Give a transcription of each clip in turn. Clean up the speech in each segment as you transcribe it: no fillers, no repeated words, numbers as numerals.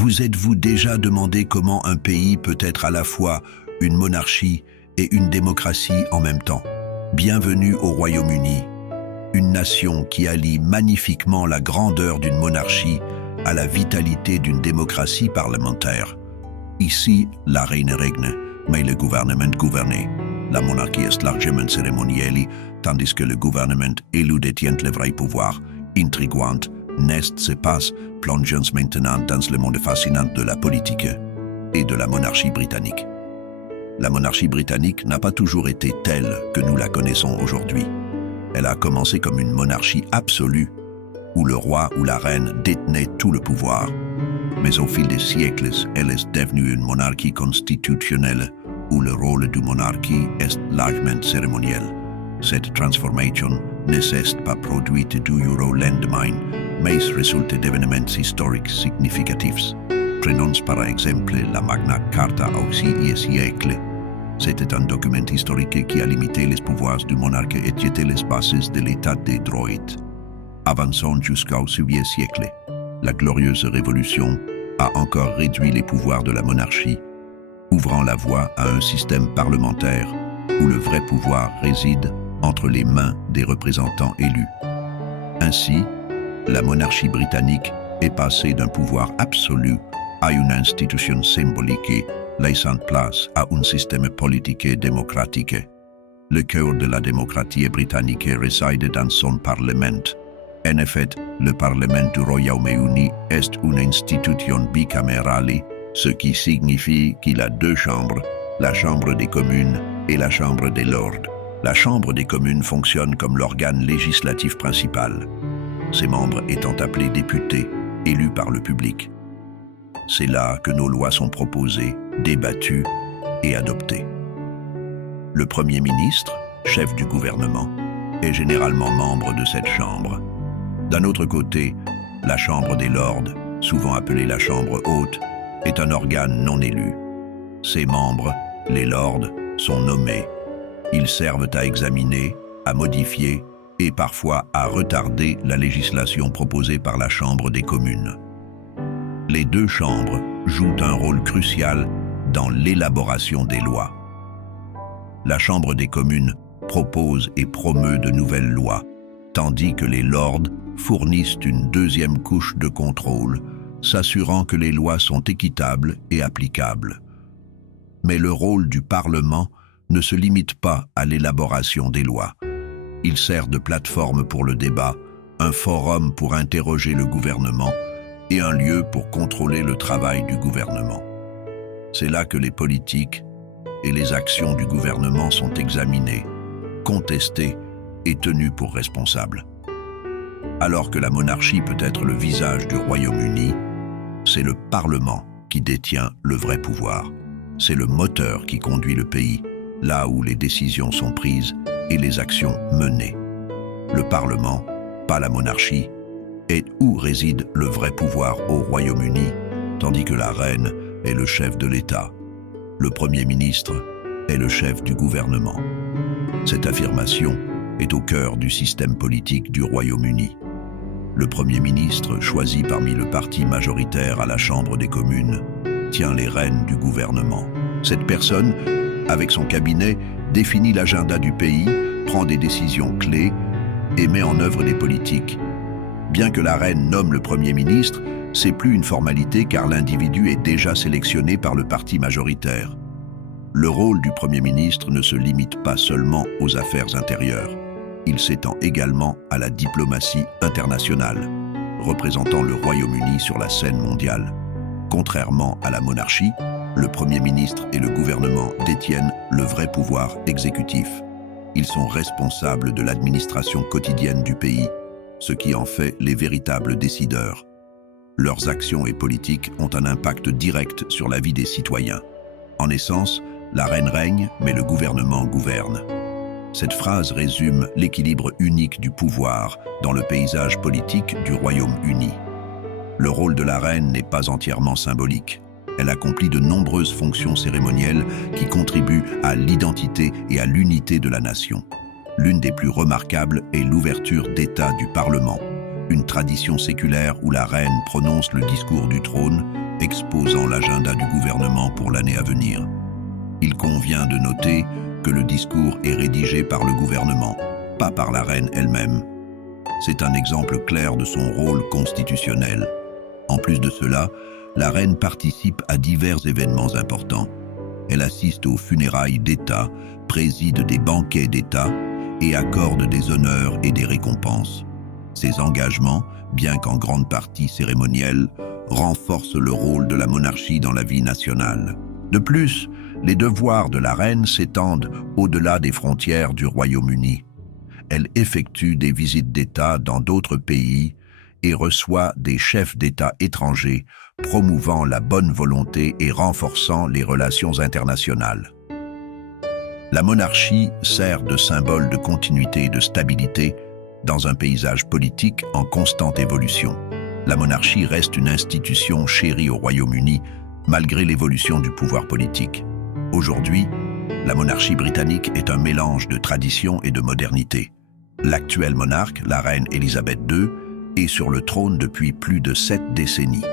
Vous êtes-vous déjà demandé comment un pays peut être à la fois une monarchie et une démocratie en même temps? Bienvenue au Royaume-Uni, une nation qui allie magnifiquement la grandeur d'une monarchie à la vitalité d'une démocratie parlementaire. Ici, la reine règne, mais le gouvernement gouverne. La monarchie est largement cérémonielle, tandis que le gouvernement élu détient le vrai pouvoir. Intriguante, n'est-ce se passe, plongeons maintenant dans le monde fascinant de la politique et de la monarchie britannique. La monarchie britannique n'a pas toujours été telle que nous la connaissons aujourd'hui. Elle a commencé comme une monarchie absolue, où le roi ou la reine détenait tout le pouvoir. Mais au fil des siècles, elle est devenue une monarchie constitutionnelle, où le rôle du monarque est largement cérémoniel. Cette transformation ne s'est pas produite du jour au lendemain, mais résulte d'événements historiques significatifs. Prenons par exemple la Magna Carta au VIe siècle. C'était un document historique qui a limité les pouvoirs du monarque et jeté les bases de l'état des droits. Avançons jusqu'au XVIe siècle. La glorieuse Révolution a encore réduit les pouvoirs de la monarchie, ouvrant la voie à un système parlementaire où le vrai pouvoir réside entre les mains des représentants élus. Ainsi, la monarchie britannique est passée d'un pouvoir absolu à une institution symbolique, laissant place à un système politique démocratique. Le cœur de la démocratie britannique réside dans son Parlement. En effet, le Parlement du Royaume-Uni est une institution bicamérale, ce qui signifie qu'il a deux chambres, la Chambre des communes et la Chambre des lords. La Chambre des communes fonctionne comme l'organe législatif principal, ses membres étant appelés députés, élus par le public. C'est là que nos lois sont proposées, débattues et adoptées. Le Premier ministre, chef du gouvernement, est généralement membre de cette chambre. D'un autre côté, la Chambre des lords, souvent appelée la Chambre haute, est un organe non élu. Ses membres, les lords, sont nommés. Ils servent à examiner, à modifier et parfois à retarder la législation proposée par la Chambre des communes. Les deux chambres jouent un rôle crucial dans l'élaboration des lois. La Chambre des communes propose et promeut de nouvelles lois, tandis que les lords fournissent une deuxième couche de contrôle, s'assurant que les lois sont équitables et applicables. Mais le rôle du Parlement ne se limite pas à l'élaboration des lois. Il sert de plateforme pour le débat, un forum pour interroger le gouvernement et un lieu pour contrôler le travail du gouvernement. C'est là que les politiques et les actions du gouvernement sont examinées, contestées et tenues pour responsables. Alors que la monarchie peut être le visage du Royaume-Uni, c'est le Parlement qui détient le vrai pouvoir. C'est le moteur qui conduit le pays, là où les décisions sont prises et les actions menées. Le Parlement, pas la monarchie, est où réside le vrai pouvoir au Royaume-Uni, tandis que la reine est le chef de l'État. Le Premier ministre est le chef du gouvernement. Cette affirmation est au cœur du système politique du Royaume-Uni. Le Premier ministre, choisi parmi le parti majoritaire à la Chambre des communes, tient les rênes du gouvernement. Cette personne, avec son cabinet, définit l'agenda du pays, prend des décisions clés et met en œuvre des politiques. Bien que la reine nomme le Premier ministre, c'est plus une formalité car l'individu est déjà sélectionné par le parti majoritaire. Le rôle du Premier ministre ne se limite pas seulement aux affaires intérieures. Il s'étend également à la diplomatie internationale, représentant le Royaume-Uni sur la scène mondiale. Contrairement à la monarchie, le Premier ministre et le gouvernement détiennent le vrai pouvoir exécutif. Ils sont responsables de l'administration quotidienne du pays, ce qui en fait les véritables décideurs. Leurs actions et politiques ont un impact direct sur la vie des citoyens. En essence, la reine règne, mais le gouvernement gouverne. Cette phrase résume l'équilibre unique du pouvoir dans le paysage politique du Royaume-Uni. Le rôle de la reine n'est pas entièrement symbolique. Elle accomplit de nombreuses fonctions cérémonielles qui contribuent à l'identité et à l'unité de la nation. L'une des plus remarquables est l'ouverture d'État du Parlement, une tradition séculaire où la reine prononce le discours du trône, imposant l'agenda du gouvernement pour l'année à venir. Il convient de noter que le discours est rédigé par le gouvernement, pas par la reine elle-même. C'est un exemple clair de son rôle constitutionnel. En plus de cela, la reine participe à divers événements importants. Elle assiste aux funérailles d'État, préside des banquets d'État et accorde des honneurs et des récompenses. Ces engagements, bien qu'en grande partie cérémoniels, renforcent le rôle de la monarchie dans la vie nationale. De plus, les devoirs de la reine s'étendent au-delà des frontières du Royaume-Uni. Elle effectue des visites d'État dans d'autres pays et reçoit des chefs d'État étrangers, promouvant la bonne volonté et renforçant les relations internationales. La monarchie sert de symbole de continuité et de stabilité dans un paysage politique en constante évolution. La monarchie reste une institution chérie au Royaume-Uni, malgré l'évolution du pouvoir politique. Aujourd'hui, la monarchie britannique est un mélange de tradition et de modernité. L'actuel monarque, la reine Élisabeth II, est sur le trône depuis plus de 7 décennies,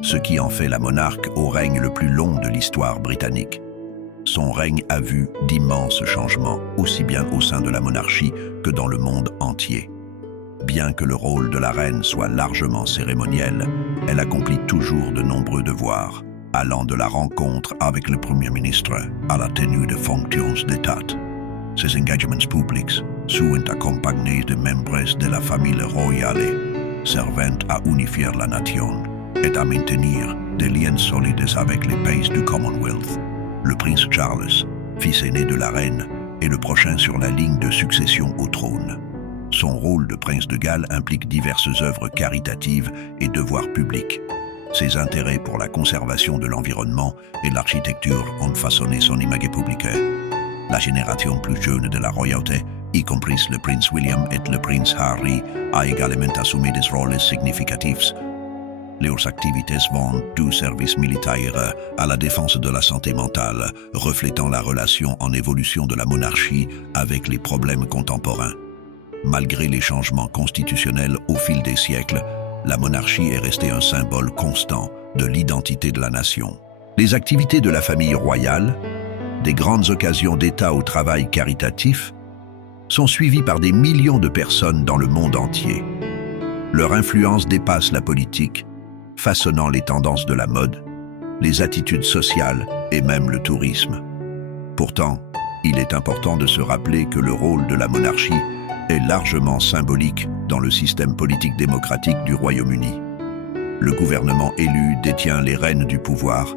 ce qui en fait la monarque au règne le plus long de l'histoire britannique. Son règne a vu d'immenses changements, aussi bien au sein de la monarchie que dans le monde entier. Bien que le rôle de la reine soit largement cérémoniel, elle accomplit toujours de nombreux devoirs, allant de la rencontre avec le Premier ministre à la tenue de fonctions d'État. Ses engagements publics sont accompagnés de membres de la famille royale, servant à unifier la nation et à maintenir des liens solides avec les pays du Commonwealth. Le prince Charles, fils aîné de la reine, est le prochain sur la ligne de succession au trône. Son rôle de prince de Galles implique diverses œuvres caritatives et devoirs publics. Ses intérêts pour la conservation de l'environnement et l'architecture ont façonné son image publique. La génération plus jeune de la royauté, y compris le prince William et le prince Harry, a également assumé des rôles significatifs. Leurs activités vont du service militaire à la défense de la santé mentale, reflétant la relation en évolution de la monarchie avec les problèmes contemporains. Malgré les changements constitutionnels au fil des siècles, la monarchie est restée un symbole constant de l'identité de la nation. Les activités de la famille royale, des grandes occasions d'État au travail caritatif, sont suivies par des millions de personnes dans le monde entier. Leur influence dépasse la politique, façonnant les tendances de la mode, les attitudes sociales et même le tourisme. Pourtant, il est important de se rappeler que le rôle de la monarchie est largement symbolique dans le système politique démocratique du Royaume-Uni. Le gouvernement élu détient les rênes du pouvoir,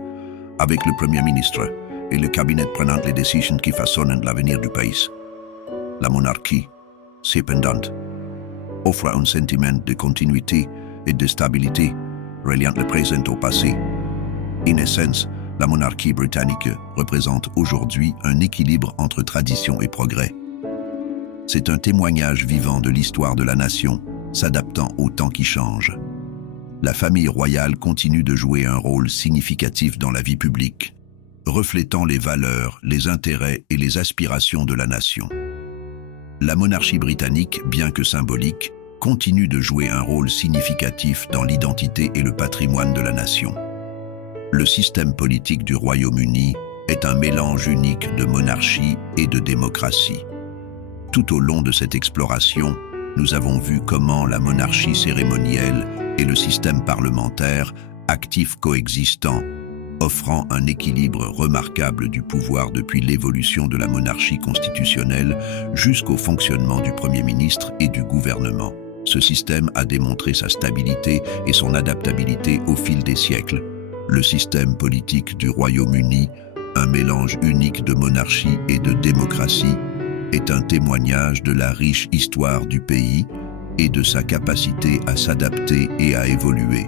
avec le Premier ministre et le cabinet prenant les décisions qui façonnent l'avenir du pays. La monarchie, cependant, offre un sentiment de continuité et de stabilité reliant le présent au passé. En essence, la monarchie britannique représente aujourd'hui un équilibre entre tradition et progrès. C'est un témoignage vivant de l'histoire de la nation, s'adaptant au temps qui change. La famille royale continue de jouer un rôle significatif dans la vie publique, reflétant les valeurs, les intérêts et les aspirations de la nation. La monarchie britannique, bien que symbolique, continue de jouer un rôle significatif dans l'identité et le patrimoine de la nation. Le système politique du Royaume-Uni est un mélange unique de monarchie et de démocratie. Tout au long de cette exploration, nous avons vu comment la monarchie cérémonielle et le système parlementaire, actifs coexistants, offrant un équilibre remarquable du pouvoir depuis l'évolution de la monarchie constitutionnelle jusqu'au fonctionnement du Premier ministre et du gouvernement. Ce système a démontré sa stabilité et son adaptabilité au fil des siècles. Le système politique du Royaume-Uni, un mélange unique de monarchie et de démocratie, est un témoignage de la riche histoire du pays et de sa capacité à s'adapter et à évoluer.